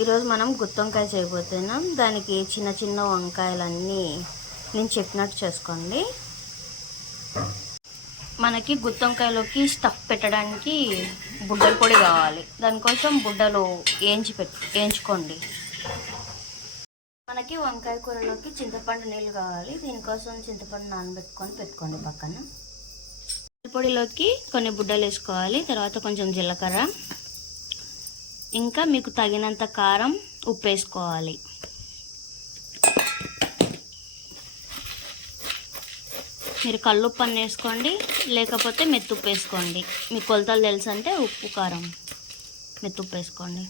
ఈరోజు మనం గుత్తొంకాయ చేయబోతున్నాం. దానికి చిన్న చిన్న వంకాయలన్నీ నేను చెప్పినట్టు చేసుకోండి. మనకి గుత్తొంకాయలోకి స్టఫ్ పెట్టడానికి బుడ్డల పొడి కావాలి. దానికోసం బుడ్డలు వేయించి పెట్టు వేయించుకోండి మనకి వంకాయ కూరలోకి చింతపండు నీళ్ళు కావాలి. దీనికోసం చింతపండు నానబెట్టుకొని పెట్టుకోండి పక్కన. పొడిలోకి కొన్ని బుడ్డలు వేసుకోవాలి. తర్వాత కొంచెం జీలకర్ర. ఇంకా మీకు తగినంత కారం ఉప్పు వేసుకోవాలి మీరు కల్లుప్పు అన్న వేసుకోండి లేకపోతే మెత్తుప్పు వేసుకోండి. మీ కొలతలు తెలుసు అంటే ఉప్పు కారం మెత్తుప్పు వేసుకోండి.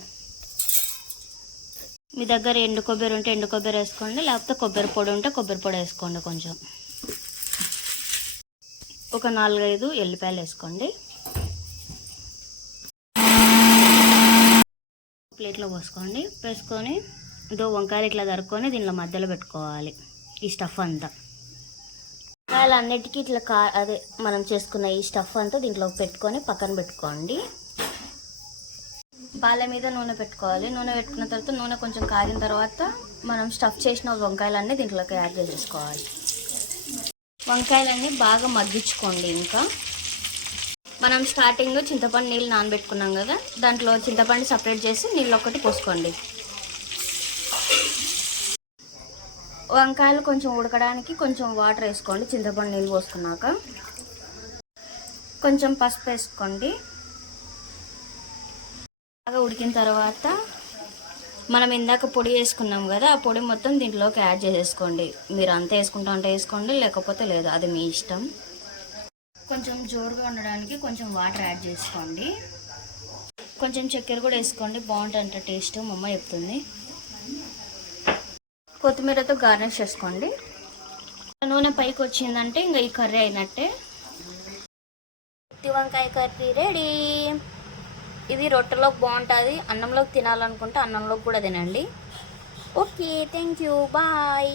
మీ దగ్గర ఎండు కొబ్బరి ఉంటే ఎండు కొబ్బరి వేసుకోండి లేకపోతే కొబ్బరి పొడి ఉంటే కొబ్బరి పొడి వేసుకోండి కొంచెం. ఒక నాలుగైదు ఎల్లిపాయలు వేసుకోండి. ప్లేట్లో పోసుకోండి. వేసుకొని దో వంకాయలు ఇట్లా దరుక్కొని దీనిలో మధ్యలో పెట్టుకోవాలి. ఈ స్టఫ్ అంతా. వంకాయలు అన్నిటికీ ఇట్లా కా అదే మనం చేసుకున్న ఈ స్టఫ్ అంతా దీంట్లో పెట్టుకొని పక్కన పెట్టుకోండి. బాల మీద నూనె పెట్టుకోవాలి. నూనె పెట్టుకున్న తర్వాత నూనె కొంచెం కాగిన తర్వాత మనం స్టఫ్ చేసిన వంకాయలన్నీ దీంట్లోకి యాడ్ చేసేసుకోవాలి వంకాయలన్నీ బాగా మగ్గించుకోండి ఇంకా. మనం స్టార్టింగ్ చింతపండు నీళ్ళు నానబెట్టుకున్నాం కదా దాంట్లో చింతపండు సపరేట్ చేసి నీళ్ళు ఒకటి పోసుకోండి. వంకాయలు కొంచెం ఉడకడానికి కొంచెం వాటర్ వేసుకోండి చింతపండు నీళ్ళు పోసుకున్నాక. కొంచెం పసుపు వేసుకోండి. బాగా ఉడికిన తర్వాత మనం ఇందాక పొడి వేసుకున్నాం కదా ఆ పొడి మొత్తం దీంట్లోకి యాడ్ చేసేసుకోండి. మీరు అంతా వేసుకుంటా అంటే వేసుకోండి లేకపోతే లేదు అది మీ ఇష్టం. కొంచెం జోరుగా ఉండడానికి కొంచెం వాటర్ యాడ్ చేసుకోండి. కొంచెం చక్కెర కూడా వేసుకోండి బాగుంటుంది టేస్ట్ మా అమ్మ చెప్తుంది. కొత్తిమీరతో గార్నిష్ చేసుకోండి. నూనె పైకి వచ్చిందంటే ఇంకా ఈ కర్రీ అయినట్టే. గుత్తి వంకాయ కర్రీ రెడీ. ఇది రొట్టెలోకి బాగుంటుంది. అన్నంలోకి తినాలనుకుంటే అన్నంలోకి కూడా తినండి. Okay thank you bye